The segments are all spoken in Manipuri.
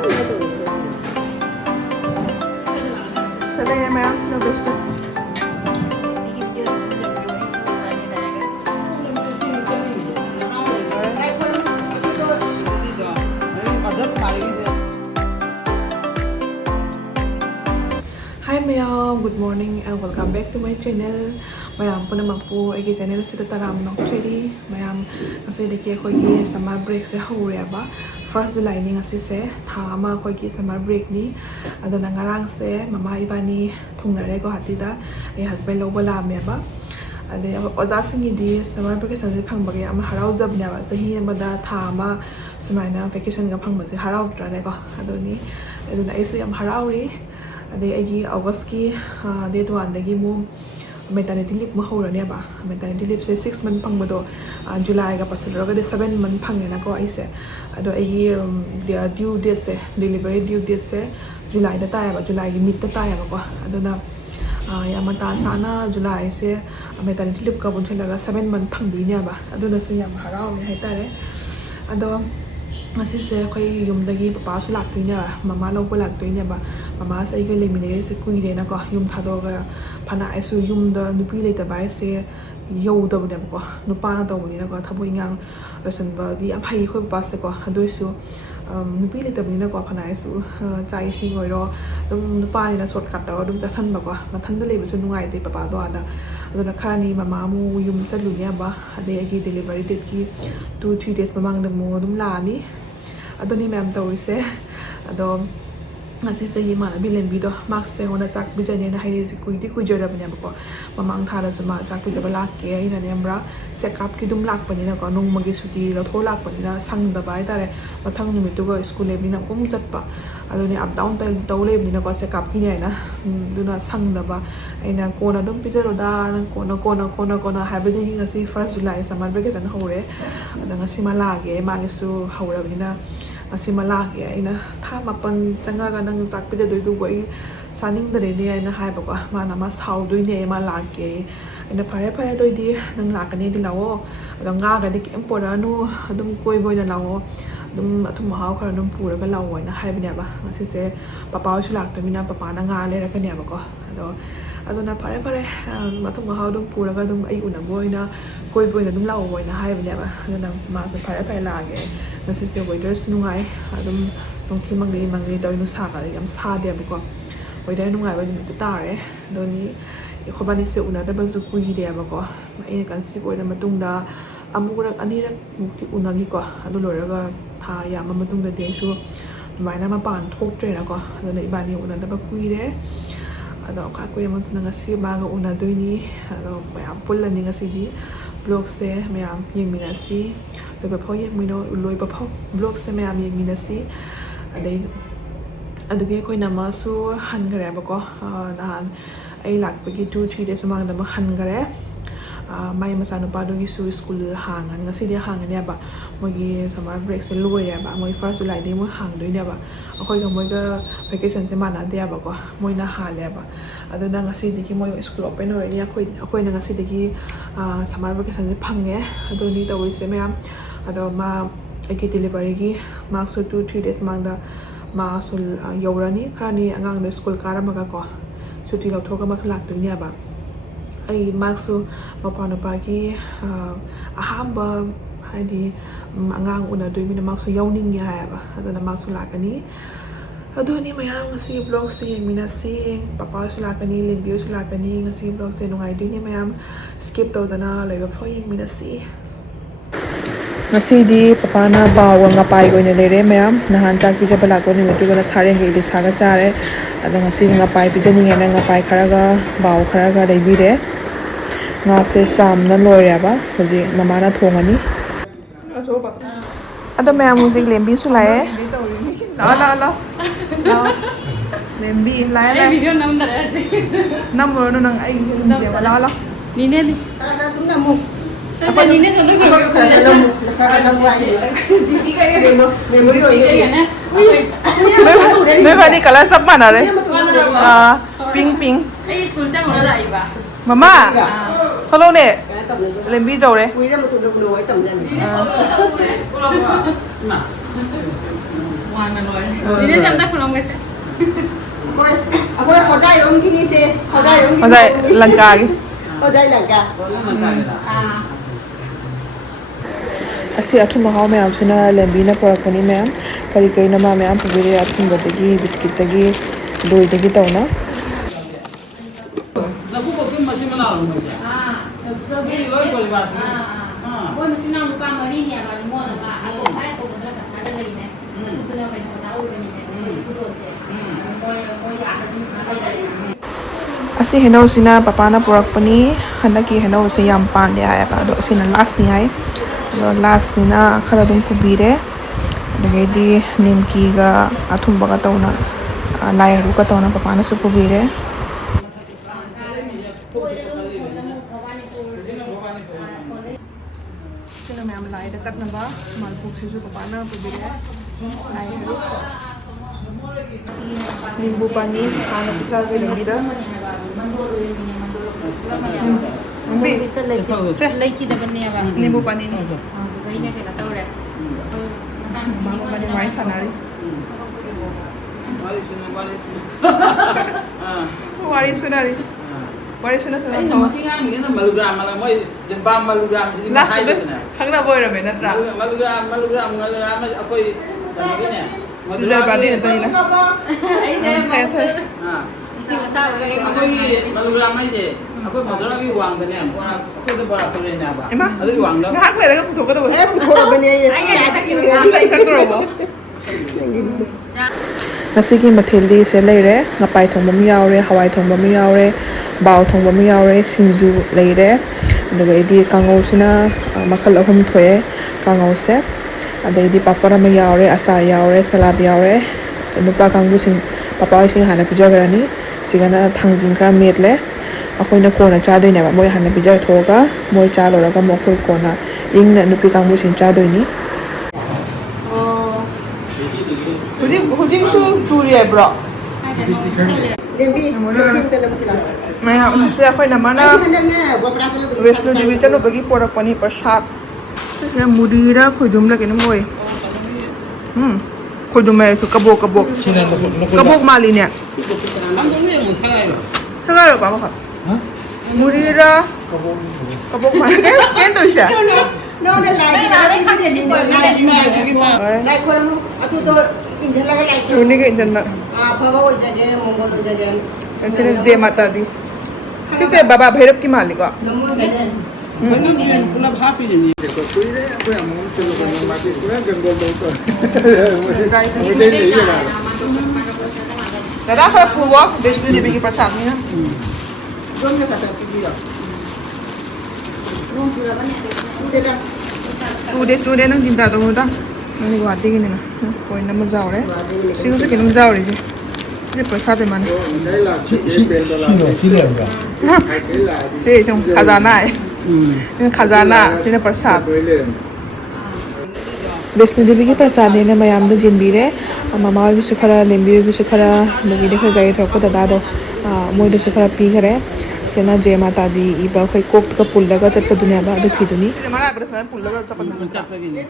Sa day na mayroon sila biscuit. Hi mayam, good morning and welcome back to my channel. Mayam po naman po ay channel sila taram ng chili. Mayam kasi deki ko gi summer break se hore ba. First July ni ngasi se thama ko gi summer break ni. Ada na ngarang se mama iba ni unare ko hatida ay husband lwba la me ba. Ada oda singi di summer break se phang ba am harau jab ne ba sahi amada thama sumaina vacation ga phang ba se harau tra ne ko adoni aduna isu yam harau ri. Adai August ki date 1 dagi mu maternity leave mu horane ba maternity leave se 6 month phang bado July ga pasalo ga 7 month phang na ko aise ado ai due date se delivery due date se July da ta ba July gi mid da ta ba ko ado na yamata sana July se maternity leave ka bun se laga 7 month phang bi ne ba ado na se yam harau ni hai tare ado ngasi se khoi yum dagi papa su lak tuina mama lo ko lak tuina ba mama sai ko lemine se kuire na ko yum thado ga phana aisu yum da nupi le ta bai se yo da bu ko nupa na to bu ni na ko thaboi ngang reson ba di am phai khoi pa se ko adoi su nupi le ta bu ni na ko phana aisu chai si ngoi ro dum nupa ni na short cut da dum ta san ba ko ma than da le bu su nungai de papa do ada aduna khani mama mu yum sa lu nya ba ade agi delivery date ki 2-3 days mamang da mu dum la ni adoni ma'am tawise ado ngasi se yima bilen bido max se hona sak bijane na hairi kuidi kuijora banya ko mamang thara sama chak pujaba lak ke ina nemra se kap ki dum lak pani na ko nong magi suti la tho lak pani na sang da bai tare mathang numi tu go school le bina kum chatpa adoni up down taw le bina ko se kap ki ne na duna sang da ba aina kona dum pitero da kona habidi ngasi 1st July summer vacation hore ada ngasi malage magi su hawra bina asi malaki aina tha mapan changa ga nang chak pide doi du boi saning dare ne aina hai ba ko mana ma sau doi ne ma lake aina phare doi di nang lakani di lawo nga ga di kem pora nu adum koi boi na lawo dum athum haw khar dum pura ga lawo na hai bne ba ngasi se papa su lak ta mina papa na nga le ra ka ne ba ko ado na phare mathum haw dum pura ga dum ai una boi na koi boi na dum lawo boi na hai bne ba na ma phare lage ngasi se weather nungai adum nongthi mangi doi nu sa ka yam sa de ba ko weather nungai ba ni tare doni khobani se una da ba zu kui de ba ko ai kan si boy da matungda amuk rak ani rak mukti unagi ko adu loraga tha ya ma matungda de su maina ma pan thok tre na ko adona ibani una da ba kui de ado ka kui ma tuna ngasi ba ga una doi ni ado ba pulani ngasi di blog se mayam yengminasi lwba phau yengmino lwba phau blog se mayam yengminasi adai aduge koi nama su han gare ba ko nahan ai lak pagi 2-3 days mang da ma han gare mai masanu pa do gi su school hangan ngasi dia hangan ya ba mogi summer break se loi ya ba moi 1st July de mo hang doi ne ba akoi ga moi ga vacation se mana dia ba ko moi na ha le ba aduna ngasi de ki moi school open ore ya akoi na ngasi de ki summer vacation se phange adoni ta woi se me ado ma agi delivery gi ma so 2-3 days mang da ma so yorani khani angang de school kara ma ga ko suti lo thoga ma thlak doi ne ba ai maksu mapano pagi ahamba haidi angang una doi mina maksu yawning ya ba aduna maksu lakani adoni mayam ngasi vlog se mina se papa su lakani limbi su lakani ngasi vlog se nungai di ni mayam skip to dana laiba phoi mina se ngasi di papa na bawa nga pai go ne lere mayam nahan chak pija bala ko ni mutu ga sareng ge di saga chare ada ngasi nga pai pija ni nga nga pai khara ga baw khara ga dai bi re nga se sam na lore ba hoji mama na thongani ada mayam music lembi su lae la lembi lae la video nam da number no nang ai la ni ne ni ana sum na mu apa ni ne so do ko ko na mu ai di ka ye memory ho ye na me ba ni color sab mana re pink ai school sang ora lai ba mama hello ne lembi đâu đấy quý ra một tụi được đồ ấy tầm dần mà rồi đi đến chăm không cái Aku dah kau jai dong gini sih, kau jai dong gini. Kau jai langka gitu. Kau jai langka. Asi athum mahau mayam sina lembina porakpani mayam kari kai nama mayam pubire athum badagi biscuit tagi doi tagi tauna. Lagu kau masih malam macam. Sebagai lor boleh bahasa. Kau masih nak buka mari ni apa ni mau apa? Aku saya kau betul tak sadar lagi ni. Itu benar kan kau tahu ni ni. Itu doa je. Kau ya ada jenis apa ini? Asi henau sina papa na porakpani hanaki henau se yam pan ya ya ado sina last ni hai. Do last ni na khara dum pubire. Dagai di nimki ga athum baga tauna lai ru ka tauna papa na su pubire. Sila mayam lai dekat naba malpuk sisu papa na pubire. Lai ru. Nimbu pani kana pisa ga libida. Nimbi. Lagi dah benda apa? Nimbu pani ni. Kau ini kita tahu dah. Mama pani mai sanari. Wari sunari. Wari sunari sunari. Mungkin kan ini malugram malam mau jembam malugram jadi mahal tu na. Khang na boy ramai na tra. Malugram aku sama ni. Sudah berani na tadi na. Isi masak Aku malugram aja. Aku motor lagi uang tu ni. Aku tu bawa kerja ni apa? Emang? Ada uang dah. Ngak le ka puto ka to. Eh, betul apa ni? Ada ini ada. Ka ko bo. Ngasigi mathildi se leire ngapai thongba mi yaure hawai thongba mi yaure baw thongba mi yaure sinju leire daga idi kangau sina makhal ahum thoe kangau se adai di papara mi yaure asar yaure salad yaure nupa kangbu sing papa sing hana pijagrani sigana thangjing kra metle akoina kona cha doine ba moi hana pijag thoga moi cha loraga mo khoi kona ingna nupi kangbu sing cha doini Hujing su turi ya bro. Lembi, kita dalam celah. Maya sisi aku nama na Westno Devi chalo bagi porak pani prasad. Sisi mudira khudum lagi ni moi. Khudum itu kabok. Kabok mali ni. Kamu ni yang sangai lo. Sangai lo apa mak? Mudira kabok mali. Kan tu siya? No, ada lagi. Like korang, aku tu injil lagi like. Ini ke injil na. Bawa jaga, mongol jaga. Ini Jai Mata Di. Kisi Baba Bhairav ki mali ko. Namun jaga. Mana ni pula happy ni. kuira apa yang mau celo dengan mati kuira ganggu bautu. Kada kha puwa Vishnu Devi ki prasad ni na. Jom kita tak pergi lah. Tude nang cinta tu muda. Nani wadi gini na. Koi nama jauh re. Sino se kinum jauh re. Ini prasad mana? Đây là chỉ là Ini cuma khazana. Ini khazana. Ini prasad. Vishnu Devi ki prasad ni na mayam do jinbire. Mama ki sukhara, lembi ki sukhara. Logi dekho gaya thoko dada do. Moi do sukhara pi kare. Sena Jai Mata Di iba koi kok ka pulla ka chat pa dunia ba do phi duni. Mana agres mana pulla ka chat pa dunia. Cap lagi ni.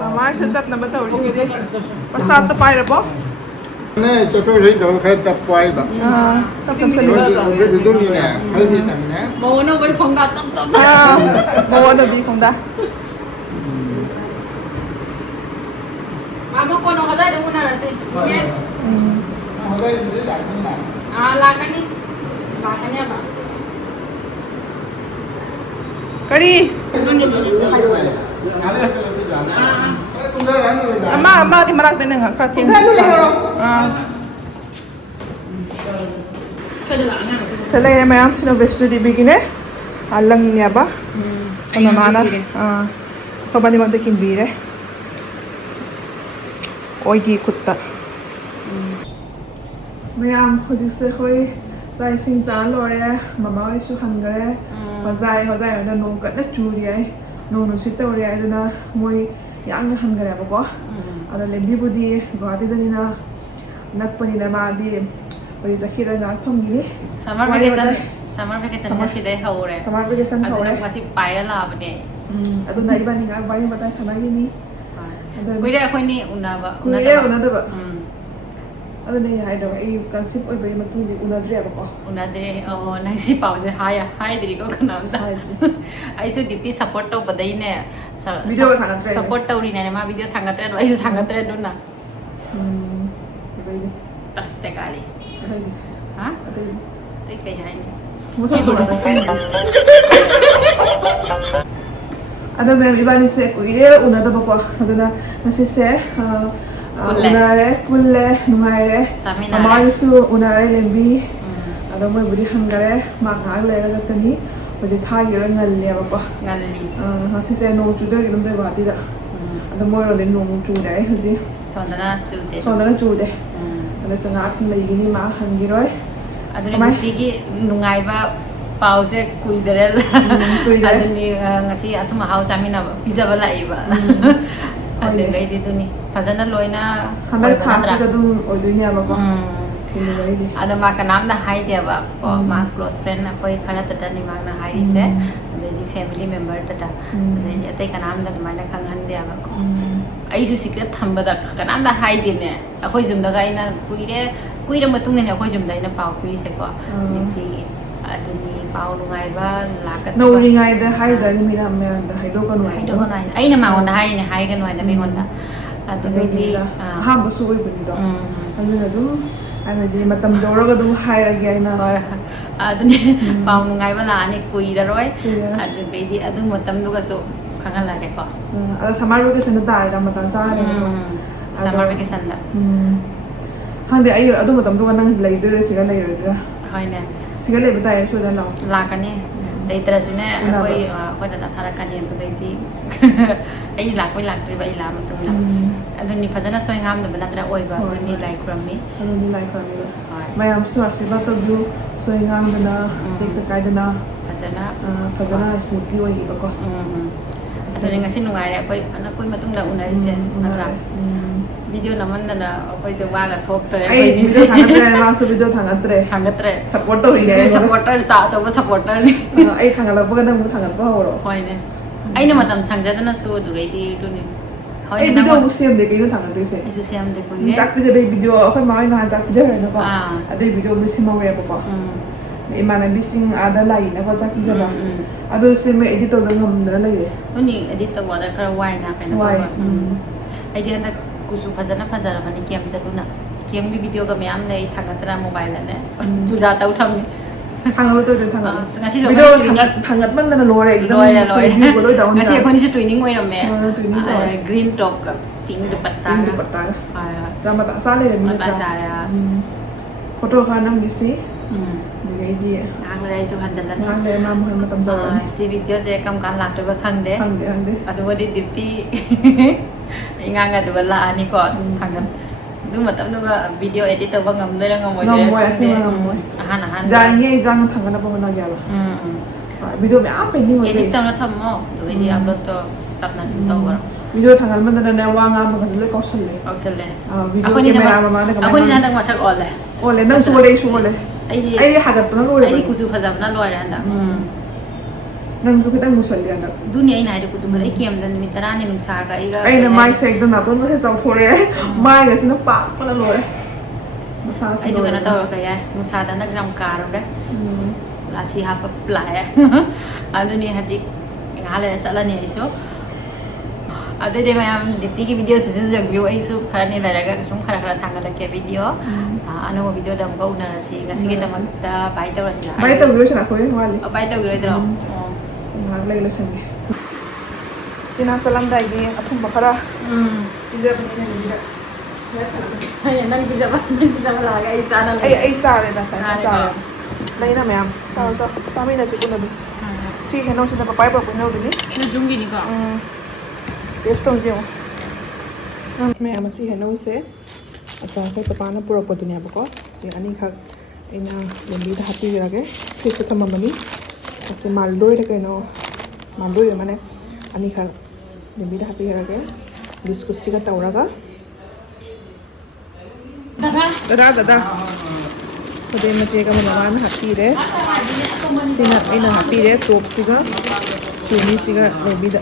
Mama se chat na ba tahu ni. Prasad to pai ra bo. này cho tôi thấy đồ khai tập quay bạc Tập chăm sân cái đồ như nè thấy gì tặng nè Mau nó với không đặt tâm. Mau nó đi không da. Mama ko no kada dong na rasa. Yan. ở đây lấy lại như này Lakan ni. Lakan ni apa? Kari. Ada selesai jalan cũng đây là người làm Ama di marak teneng kha thing. Sudah lah na. Selai na mayam sino Vishnu Devi ki ne. Alang niya ba? Ano na? Kabani mag kin bire. Oigrey kutta. Mayam hojik se khoi sai sing chan lo re mama oi su han gare hojai na no kat na chu ri ai no no sit to ri ai na moi yang han gare ba ko ada lembi budi gwati da ni na nak pani na ma di oi zakhira na thom ni Summer vacation kasi dah hau re. Summer vacation hau re. Aduna kasi pai la ba ni. ꯑꯗꯨꯅ ꯏꯕꯥꯅꯤ ꯉꯥꯏꯍꯥꯛ ꯋꯥꯔꯤ ꯋꯥꯇꯥꯏ ꯁꯥꯟꯅꯈꯤꯅꯤ ꯀꯨꯏꯔꯦ ꯑꯩꯈꯣꯏꯅꯤ ꯎꯅꯕ ꯀꯨꯏꯔꯦ ꯎꯅꯗꯕ ꯑꯗꯨꯅ ꯍꯥꯏꯗꯧ ꯑꯩ ꯀꯟꯁꯤꯞ ꯑꯣꯏꯕꯒꯤ ꯃꯇꯨꯡꯗꯤ ꯎꯅꯗ꯭ꯔꯦꯕꯀꯣ ꯎꯅꯗ꯭ꯔꯦ ꯑꯣ ꯅꯪ ꯁꯤ ꯄꯥꯎꯁꯦ ꯍꯥꯏꯗ꯭ꯔꯤꯀꯣ ꯀꯅꯥꯝꯇ ꯑꯩꯁꯨ ꯗ꯭ꯌꯨꯇꯤ ꯁꯞꯄꯣꯔꯠ ꯇꯧꯕꯗꯩꯅꯦ ꯚꯤꯗꯤꯑꯣ ꯊꯥꯒꯠꯇ꯭ꯔꯦ ꯁꯞꯄꯣꯔꯠ ꯇꯧꯔꯤꯅꯦ ꯃꯥ ꯚꯤꯗꯤꯑꯣ ꯊꯥꯡꯒꯠꯇ꯭ꯔꯦ ꯑꯗꯣ ꯑꯩꯁꯨ ꯊꯥꯡꯒꯠꯇ꯭ꯔꯦ ꯑꯗꯨꯅ ꯑꯇꯩꯗꯤ ꯇꯁꯇꯦ ꯒꯥꯔꯤ ꯑꯇꯩꯗꯤ ꯍꯥ ꯑꯇꯩꯗꯤ ꯑꯇꯩ ꯀꯩ ꯍꯥꯏꯅꯤ ꯑꯗꯣ ꯃꯦꯝ ꯏꯕꯥꯅꯤꯁꯦ ꯀꯨꯏꯔꯦ ꯎꯅꯗꯕꯀꯣ ꯑꯗꯨꯅ ꯉꯁꯤꯁꯦ ꯎꯅꯔꯦ ꯄꯨꯜꯂꯦ ꯅꯨꯡꯉꯥꯏꯔꯦ ꯃꯃꯥꯒꯤꯁꯨ ꯎꯅꯔꯦ ꯂꯦꯝꯕꯤ ꯑꯗꯣ ꯃꯣꯏꯕꯨꯗꯤ ꯍꯪꯒꯔꯦ ꯃꯥ ꯉꯥꯏꯍꯥꯛ ꯂꯩꯔꯒ ꯆꯠꯀꯅꯤ ꯍꯧꯖꯤꯛ ꯊꯥꯒꯤꯔ ꯉꯜꯂꯦꯕꯀꯣ ꯉꯜꯂꯤ ꯉꯁꯤꯁꯦ ꯅꯣꯡ ꯆꯨꯗꯣꯏ ꯑꯗꯨꯝ ꯒꯨꯋꯥꯍꯥꯇꯤꯗ ꯑꯗꯣ ꯃꯣꯏꯔꯣꯝꯗꯤ ꯅꯣꯡ ꯆꯨꯔꯦ ꯍꯧꯖꯤꯛ ꯁꯣꯝꯗꯅ ꯆꯨꯗꯦ ꯑꯗꯣ ꯉꯥꯏꯍꯥꯛ ꯂꯩꯒꯅꯤ ꯃꯥ ꯍꯟꯈꯤꯔꯣꯏ ꯑꯗꯨꯅ ꯅꯨꯡꯇꯤꯒꯤ ꯅꯨꯡꯉꯥꯏꯕ ꯄꯥꯎꯁꯦ ꯀꯨꯏꯗꯔꯦ ꯑꯗꯨꯅꯤ ꯉꯁꯤ ꯑꯊꯨꯝ ꯑꯍꯥꯎ ꯆꯥꯃꯤꯟꯅꯕ ꯄꯤꯖꯕ ꯂꯥꯛꯏꯕ ꯑꯗꯨꯒꯩꯗꯤ ꯑꯗꯨꯅꯤ ꯐꯖꯅ ꯂꯣꯏꯅ ꯍꯟꯗꯛ ꯊꯥꯁꯤꯗ ꯑꯗꯨꯝ ꯑꯣꯏꯗꯣꯏꯅꯦꯕꯀꯣ ꯑꯗꯣ ꯃꯥ ꯀꯅꯥꯝꯇ ꯍꯥꯏꯗꯦꯕ ꯀꯣ ꯃꯥ ꯀ꯭ꯂꯣꯁ ꯐ꯭ꯔꯦꯟ ꯑꯩꯈꯣꯏ ꯈꯔꯇꯅꯤ ꯃꯥꯅ ꯍꯥꯏꯔꯤꯁే ꯑꯗꯩꯗꯤ ꯐꯦꯃꯤꯂꯤ ꯃꯦꯝꯕꯔꯗ ꯑꯗꯩꯗꯤ ꯑꯇꯩ ꯀꯅꯥꯝꯇ ꯑꯗꯨꯃꯥꯏꯅ ꯈꯪꯍꯟꯗꯦꯕ ꯀꯣ ꯑꯩꯁꯨ ꯁꯤꯀ꯭ꯔꯦꯠ ꯊꯝꯕꯗ ꯀꯅꯥꯝꯇ ꯍꯥꯏꯗꯦꯅꯦ ꯑꯩꯈꯣꯏ ꯌꯨꯝꯗꯒ ꯑꯩꯅ ꯀꯨꯏꯔ ꯃꯇꯨꯡꯗꯅꯦ ꯑꯩꯈꯣꯏ ꯌꯨꯝꯗ ꯑꯩꯅ ꯄꯥꯎ ꯄꯤꯔꯤꯁꯦꯀꯣ ꯅꯨꯡꯇꯤꯒꯤ ꯑꯗꯨꯅꯤ ꯄꯥꯎ ꯅꯨꯡꯉꯥꯏꯕ ꯂꯥꯛꯀꯗꯕ ꯅꯧꯔꯤꯉꯩꯗ ꯍꯥꯏꯗ꯭ꯔꯅꯤ ꯃꯌꯥꯝꯗ ꯍꯥꯏꯗꯣꯛꯀꯅꯨ ꯍꯥꯏꯗꯣꯛꯀꯅꯨ ꯍꯥꯏꯅ ꯑꯩꯅ ꯃꯉꯣꯟꯗ ꯍꯥꯏꯔꯤꯅꯦ ꯍꯥꯏꯒꯅꯨ ꯍꯥꯏꯅ ꯃꯤꯉꯣꯟꯗ ꯑꯗꯨꯒꯩꯗꯤ ꯑꯍꯥꯟꯕꯁꯨ ꯑꯣꯏꯕꯅꯤꯗꯣ ꯑꯗꯨꯅ ꯑꯗꯨꯝ ꯍꯥꯏꯕꯗꯤ ꯃꯇꯝ ꯌꯧꯔꯒ ꯑꯗꯨꯝ ꯍꯥꯏꯔꯒꯦ ꯑꯩꯅ ꯍꯣꯏ ꯑꯗꯨꯅꯤ ꯄꯥꯎ ꯅꯨꯡꯉꯥꯏꯕ ꯂꯥꯛꯑꯅꯤ ꯀꯨꯏꯔꯔꯣꯏ ꯑꯗꯨꯒꯩꯗꯤ ꯑꯗꯨ ꯃꯇꯝꯗꯨꯒꯁꯨ ꯈꯪꯍꯜꯂꯒꯦꯀꯣ ꯑꯗꯣ ꯁꯝꯃꯔ ꯚꯦꯀꯦꯁꯟꯗ ꯇꯥꯔꯦꯗ ꯃꯇꯝ ꯆꯥꯔꯅꯦꯕꯀꯣ ꯁꯝꯃꯔ ꯚꯦꯀꯦꯁꯟꯗ ꯈꯪꯗꯦ ꯑꯩ ꯑꯗꯨ ꯃꯇꯝꯗꯨꯒ ꯅꯪ ꯂꯩꯗꯣꯏꯔꯥ ꯁꯤꯒ ꯂꯩꯔꯣꯏꯗ꯭ꯔꯥ ꯍꯣꯏꯅꯦ ꯁꯤꯒ ꯂꯩꯕ ꯇꯥꯏꯌꯦ ꯁꯣꯏꯗꯅ ꯂꯥꯛꯑꯣ ꯂꯥꯛꯀꯅꯤ ꯂꯩꯇ꯭ꯔꯁꯨꯅꯦ ꯑꯩꯈꯣꯏꯗ ꯊꯥꯔꯛꯀꯅꯤ ꯑꯗꯨꯒꯩꯗꯤ ꯑꯩ ꯂꯥꯛꯄꯩ ꯂꯥꯛꯇ꯭ꯔꯤꯕ ꯑꯩ ꯂꯥꯛꯑ ꯃꯇꯨꯡꯗ ꯑꯗꯨꯅꯤ ꯐꯖꯅ ꯁꯣꯏ ꯉꯥꯝꯗꯕ ꯅꯠꯇ꯭ꯔ ꯑꯣꯏꯕ ꯑꯗꯨꯅꯤ ꯂꯥꯏ ꯈꯨꯔꯝꯃꯤ ꯑꯗꯨꯅꯤ ꯂꯥꯏ ꯈꯨꯔꯝꯃꯤꯕ ꯃꯌꯥꯝꯁꯨ ꯑꯥꯁꯤꯔꯕꯥꯗ ꯇꯧꯕꯤꯌꯨ ꯁꯣꯏ ꯉꯥꯝꯗꯅ ꯇꯦꯛꯇ ꯀꯥꯏꯗꯅ ꯐꯖꯅ ꯁ꯭ꯃꯨꯠꯂꯤ ꯑꯣꯏꯈꯤꯕꯀꯣ ꯑꯗꯨꯅꯤ ꯉꯁꯤ ꯅꯨꯡꯉꯥꯏꯔꯦ ꯑꯩꯈꯣꯏ ꯐꯅ ꯀꯨꯏ ꯃꯇꯨꯡꯗ ꯎꯅꯔꯤꯁꯦ ꯅꯠꯇ꯭ꯔꯥ ꯚꯤꯗꯤꯑꯣ ꯅꯝꯃꯟꯗꯅ ꯑꯩꯈꯣꯏꯁꯦ ꯋꯥꯒ ꯊꯣꯛꯇ꯭ꯔꯦ ꯑꯩ ꯚꯤꯗꯤꯑꯣ ꯊꯥꯡꯒꯠꯇ꯭ꯔꯦ ꯃꯥꯁꯨ ꯚꯤꯗꯤꯑꯣ ꯊꯥꯡꯒꯠꯇ꯭ꯔꯦ ꯁꯞꯄꯣꯔꯠ ꯇꯧꯔꯤꯅꯦ ꯁꯞꯄꯣꯔꯇꯔ ꯑꯆꯧꯕ ꯁꯞꯄꯣꯔꯇꯔꯅꯤ ꯑꯩ ꯊꯥꯡꯒꯠꯂꯛꯄꯒ ꯅꯪꯕꯨ ꯊꯥꯡꯒꯠꯄ ꯍꯧꯔꯣ ꯍꯣꯏꯅꯦ ꯑꯩꯅ ꯃꯇꯝ ꯁꯪꯖꯗꯅꯁꯨ ꯑꯗꯨꯒꯩꯗꯤ ꯑꯗꯨꯅꯤ ꯑꯩ ꯚꯤꯗꯤꯑꯣꯕꯨ ꯁꯦꯝꯗꯦ ꯀꯩꯅꯣ ꯊꯥꯡꯒꯠꯇꯣꯏꯁꯦ ꯑꯩꯁꯨ ꯁꯦꯝꯗꯦ ꯀꯨꯏꯔꯦ ꯆꯥꯛ ꯄꯤꯖꯕꯩ ꯚꯤꯗꯤꯑꯣ ꯑꯩꯈꯣꯏ ꯃꯥ ꯍꯣꯏ ꯅꯍꯥꯟ ꯆꯥꯛ ꯄꯤꯖꯈ꯭ꯔꯦꯅꯀꯣ ꯑꯗꯨꯏ ꯚꯤꯗꯤꯑꯣꯕꯨ ꯁꯦꯝꯍꯧꯔꯦꯕꯀꯣ ꯏꯃꯥꯟꯅꯕꯤꯁꯤꯡ ꯑꯥꯗ ꯂꯥꯛꯏꯅꯀꯣ ꯆꯥꯛ ꯄꯤꯖꯕ ꯑꯗꯨ ꯁꯦꯝꯕ ꯑꯦꯗꯤꯠ ꯇꯧꯕ ꯉꯝꯗꯅ ꯂꯩꯔꯦ ꯑꯗꯨꯅꯤ ꯑꯦꯗꯤꯠ ꯇꯧꯕꯗ ꯈꯔ ꯋꯥꯏꯅ ꯀꯩꯅꯣ ꯇꯧꯕ ꯑꯩꯗꯤ ꯍꯟꯗꯛ ꯀꯨꯆꯨ ꯐꯖꯔꯕꯅꯤ ꯀꯦꯝ ꯆꯠꯂꯨꯅ ꯀꯦꯝꯒꯤ ꯚꯤꯗꯤꯑꯣꯒ ꯃꯌꯥꯝ ꯂꯩ ꯊꯥꯒꯠꯇꯅ ꯃꯣꯕꯥꯏꯜꯗꯅꯦ ꯄꯨꯖꯥ ꯇꯧ ꯊꯝꯃꯤ ꯊꯥꯡꯒꯠꯂꯨ ꯊꯥꯡꯒꯠꯂꯨ ꯉꯁꯤꯁꯨ ꯚꯤꯗꯤꯑꯣ ꯊꯥꯡꯒꯠꯃꯟꯗꯅ ꯂꯣꯏꯔꯦ ꯂꯣꯏꯔꯦ ꯉꯁꯤ ꯑꯩꯈꯣꯏꯅꯤꯁꯨ ꯇ꯭ꯋꯤꯅꯤꯡ ꯑꯣꯏꯔꯝꯃꯦ ꯒ꯭ꯔꯤꯟ ꯇꯣꯞꯀ ꯄꯤꯡ ꯄꯥꯇꯥꯒ ꯃꯇꯥ ꯆꯥ ꯂꯩꯔꯝꯃꯤ ꯐꯣꯇꯣ ꯈꯔ ꯅꯝꯈꯤꯁꯤ ꯑꯗꯨꯗꯩꯗꯤ ꯉꯥꯏꯍꯥꯛ ꯂꯩꯔ ꯑꯩꯁꯨ ꯍꯟꯖꯤꯜꯂꯅꯤ ꯉꯥꯏꯍꯥꯛ ꯂꯩꯔ ꯃꯥ ꯃꯣꯏ ꯃꯇꯝ ꯇꯧꯔꯅꯤ ꯁꯤ ꯚꯤꯗꯤꯑꯣꯁꯦ ꯀꯔꯝ ꯀꯥꯟ ꯂꯥꯛꯇꯣꯏꯕ ꯈꯪꯗꯦ ꯈꯪꯗꯦ ꯑꯗꯨꯒꯗꯤ ꯗ꯭ꯌꯨꯇꯤ ꯏꯉꯥꯡ ꯑꯗꯨꯒ ꯂꯥꯛꯑꯅꯤꯀꯣ ꯊꯥꯡꯒꯠ ꯑꯗꯨ ꯃꯇꯝꯗꯨꯒ ꯚꯤꯗꯤꯑꯣ ꯑꯦꯗꯤꯠ ꯇꯧꯕ ꯉꯝꯗꯣꯏꯔꯥ ꯉꯝꯃꯣꯏꯗꯣꯏꯔꯥ ꯑꯁꯦꯡꯕ ꯉꯝꯃꯣꯏ ꯑꯍꯥꯟ ꯌꯥꯔꯤꯉꯩ ꯏꯟꯖꯥꯡ ꯊꯥꯡꯒꯠꯅꯕ ꯍꯣꯠꯅꯒꯦꯕ ꯚꯤꯗꯤꯑꯣ ꯃꯌꯥꯝ ꯄꯦꯟꯗꯤꯡ ꯑꯣꯏ ꯑꯦꯗꯤꯠ ꯇꯧꯅ ꯊꯝꯃꯣ ꯑꯗꯨꯒꯩꯗꯤ ꯑꯞꯂꯣꯗꯇꯣ ꯇꯞꯅ ꯁꯨꯝ ꯇꯧꯈ꯭ꯔꯣ ꯚꯤꯗꯤꯑꯣ ꯊꯥꯡꯒꯠꯃꯟꯗꯅꯅꯦ ꯋꯥ ꯉꯥꯡꯕꯒꯁꯨ ꯂꯣꯏ ꯀꯥꯎꯁꯜꯂꯦ ꯀꯧꯁꯜꯂꯦ ꯚꯤꯗꯤꯑꯣ ꯀꯦꯃꯦꯔꯥ ꯃꯃꯥꯡꯗ ꯀꯃꯥꯏꯅ ꯑꯩꯈꯣꯏꯅꯤꯁꯦ ꯍꯟꯗꯛ ꯃꯁꯛ ꯑꯣꯜꯂꯦ ꯑꯣꯜꯂꯦ ꯅꯪꯁꯨ ꯑꯣꯜꯂꯦ ꯑꯩꯁꯨ ꯑꯣꯜꯂꯦ ꯑꯩꯗꯤ ꯍꯥꯒꯠꯄꯅ ꯂꯣꯏꯔꯦ ꯑꯩꯗꯤ ꯀꯨꯆꯨ ꯐꯖꯕꯅ ꯂꯣꯏꯔꯦ ꯍꯟꯗꯛ ꯅꯪꯁꯨ ꯈꯤꯇꯪ ꯃꯨꯁꯜꯂꯦ ꯍꯟꯗꯛ ꯑꯗꯨꯅꯤ ꯑꯩꯅ ꯍꯥꯏꯗꯤ ꯀꯨꯆꯨ ꯐꯖ ꯑꯩ ꯀꯦꯝꯗ ꯅꯨꯃꯤꯠ 10ꯅꯤ ꯅꯨꯡꯁꯥꯒ ꯑꯩꯅ ꯃꯥꯏ ꯁꯦꯛꯇꯣ ꯅꯥꯇꯣꯟꯒꯁꯦ ꯆꯥꯎꯊꯣꯔꯛꯑꯦ ꯃꯥꯏꯒꯁꯤꯅ ꯄꯥꯛꯄꯅ ꯂꯣꯏꯔꯦ ꯑꯩꯁꯨ ꯀꯩꯅꯣ ꯇꯧꯔꯒ ꯌꯥꯏ ꯅꯨꯡꯁꯥꯗ ꯍꯟꯗꯛ ꯌꯥꯝ ꯀꯥꯔꯨꯔꯦ ꯂꯥꯁꯤ ꯍꯥꯞꯄ ꯂꯥꯛꯑꯦ ꯑꯗꯨꯅꯤ ꯍꯧꯖꯤꯛ ꯉꯥꯏꯍꯥꯛ ꯂꯩꯔ ꯆꯠꯂꯅꯤ ꯑꯩꯁꯨ ꯑꯗꯨꯗꯤ ꯃꯌꯥꯝ ꯗ꯭ꯌꯨꯇꯤꯒꯤ ꯚꯤꯗꯤꯑꯣꯁꯤꯁꯨ ꯌꯦꯡꯕꯤꯌꯨ ꯑꯩꯁꯨ ꯈꯔꯅꯤ ꯂꯩꯔꯒ ꯁꯨꯝ ꯈꯔ ꯊꯥꯡꯒꯠꯂꯛꯀꯦ ꯚꯤꯗꯤꯑꯣ ꯑꯅꯧꯕ ꯚꯤꯗꯤꯑꯣꯗ ꯑꯃꯨꯛꯀ ꯎꯅꯔꯁꯤ ꯉꯁꯤꯒꯤꯗꯃꯛꯇ ꯕꯥꯏ ꯇꯧꯔꯁꯤꯔ ꯕꯥꯏ ꯇꯧꯈꯤꯔꯣꯏꯁꯤꯅ ꯑꯩꯈꯣꯏ ꯋꯥꯠꯂꯤ ꯕꯥꯏ ꯇꯧꯈꯤꯔꯣꯏꯗ꯭ꯔꯣ ꯉꯥꯏꯍꯥꯛ ꯂꯩ ꯂꯣꯏꯁꯟꯒꯦ ꯁꯤꯅ ꯆꯠꯂꯝꯗꯥꯏꯒꯤ ꯑꯊꯨꯝꯕ ꯈꯔ ꯄꯤꯖꯕꯅꯤꯅ ꯂꯩꯕꯤꯔ ꯅꯪ ꯄꯤꯖꯕ ꯂꯥꯛꯑꯒ ꯑꯩ ꯆꯥꯅ ꯑꯩ ꯆꯥꯔꯦꯗ ꯆꯥꯔꯦ ꯂꯩꯅ ꯃꯌꯥꯝ ꯆꯥꯃꯤꯟꯅꯁꯤ ꯄꯨꯟꯅ ꯑꯗꯨꯝ ꯁꯤ ꯍꯩꯅꯧꯁꯤꯅ ꯄꯄꯥꯏ ꯄꯨꯔꯛꯄ ꯍꯩꯅꯧꯗꯨꯅꯤ ꯖꯨꯝꯒꯤꯅꯤꯀꯣ ꯇꯦꯁ ꯇꯧꯁꯦ ꯌꯦꯡꯉꯣ ꯃꯌꯥꯝ ꯑꯁꯤ ꯍꯩꯅꯧꯁꯦ ꯑꯩꯈꯣꯏ ꯄꯄꯥꯅ ꯄꯨꯔꯛꯄꯗꯨꯅꯦꯕꯀꯣ ꯁꯤ ꯑꯅꯤꯈꯛ ꯑꯩꯅ ꯂꯝꯕꯤꯗ ꯍꯥꯞꯄꯤꯔꯒꯦ ꯐ꯭ꯔꯤꯖꯇ ꯊꯝꯃꯝꯕꯅꯤ ꯑꯁꯤ ꯃꯥꯜꯗꯣꯏꯔ ꯀꯩꯅꯣ ꯃꯥꯜꯗꯣꯏ ꯑꯃꯅꯦ ꯑꯅꯤꯈꯛ ꯂꯝꯕꯤꯗ ꯍꯥꯞꯄꯤꯔꯒꯦ ꯕꯤꯁꯀꯨꯠꯁꯤꯒ ꯇꯧꯔꯒ ꯗꯗꯥ ꯈꯨꯗꯩ ꯃꯇꯦꯛ ꯑꯃ ꯃꯃꯥꯅ ꯍꯥꯞꯄꯤꯔꯦ ꯁꯤꯅ ꯑꯩꯅ ꯍꯥꯞꯄꯤꯔꯦ ꯇꯣꯞꯁꯤꯒ ꯃꯄꯨꯅꯤꯁꯤꯒ ꯂꯧꯕꯤꯗ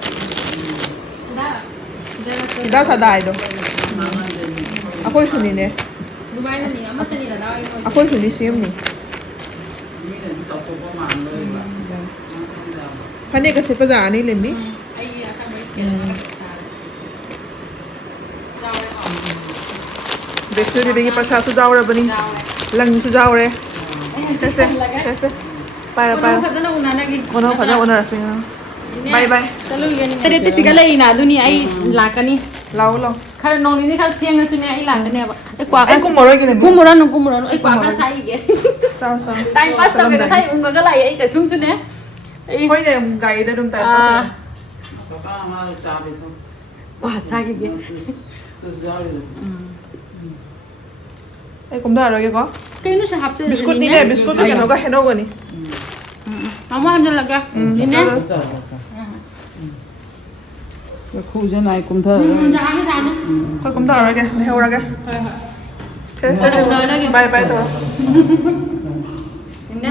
ꯗꯥ ꯍꯤꯗꯥꯛ ꯊꯥꯗꯥꯏꯗꯣ ꯑꯩꯈꯣꯏ ꯁꯨꯅꯤꯅꯦ ꯑꯗꯨꯃꯥꯏꯅ ꯅꯤ ꯑꯃꯠꯇꯅꯤꯗ ꯅꯥꯎ ꯃꯣꯏ ꯑꯩꯈꯣꯏ ꯁꯨꯅꯤ ꯁꯦꯝꯅꯤ ꯐꯅꯦꯛꯀ ꯁꯦꯠꯄ ꯌꯥꯔꯅꯤ ꯂꯦꯝꯕꯤ ꯑꯩꯒꯤ ꯑꯁꯥꯡꯕꯩ ꯁꯦꯠꯂꯒ ꯆꯥꯎꯔꯦ ꯕꯦꯛꯇꯨꯗꯤ ꯕꯦꯒꯤ ꯄꯩꯁꯥꯁꯨ ꯌꯥꯎꯔꯕꯅꯤ ꯂꯪꯁꯨ ꯌꯥꯎꯔꯦ ꯁꯦꯁꯦ ꯁꯦꯁꯦ ꯄꯥꯏꯔꯣ ꯄꯥꯏꯔꯣ ꯐꯖꯅ ꯎꯅꯔꯒꯦ ꯀꯣꯟꯅ ꯐꯖꯅ ꯎꯅꯔꯁꯤ ꯕꯥꯏ ꯕꯥꯏ ꯆꯠꯂꯨꯒꯦ ꯁꯤꯒ ꯂꯩꯔꯤꯅ ꯑꯗꯨꯅꯤ ꯑꯩ ꯂꯥꯛꯀꯅꯤ ꯂꯥꯛꯑꯣ ꯂꯥꯛꯑꯣ खर नौनी खर थेंग सुने आई लाकनेबा ए क्वा ꯑꯩ ꯀꯨꯝꯃꯔꯣꯏꯒꯦ ꯂꯦꯝꯕꯤ कुमरन ए क्वा का साइगे ꯆꯥꯎ ꯆꯥꯎ टाइम पास तब के साइ उंगा गा लाई ए कसुम सुने ꯍꯣꯏꯅꯦ ꯒꯥꯔꯤꯗ ꯑꯗꯨꯝ ꯇꯥꯏꯝ ꯄꯥꯁ ꯑꯣꯏ Papa ama sabi ko. वा साइगे ꯑꯩ ꯀꯨꯝꯊꯔꯔꯣꯏꯒꯦꯀꯣ कइनु से हाफ से ꯕꯤꯁꯀꯨꯠꯅꯤꯅꯦ ꯕꯤꯁꯀꯨꯠꯇꯨ ꯀꯩꯅꯣꯒ ꯍꯩꯅꯧꯒꯅꯤ मामा हम लगा जिने Khu trên này cũng thở. जाने जाने ꯑꯩꯈꯣꯏ ꯀꯨꯝꯊꯔꯔꯣꯏꯒꯦ ꯂꯩꯍꯧꯔꯒꯦ Unahanage. ꯕꯥꯏ ꯕꯥꯏ ꯇꯧꯔꯣ जिने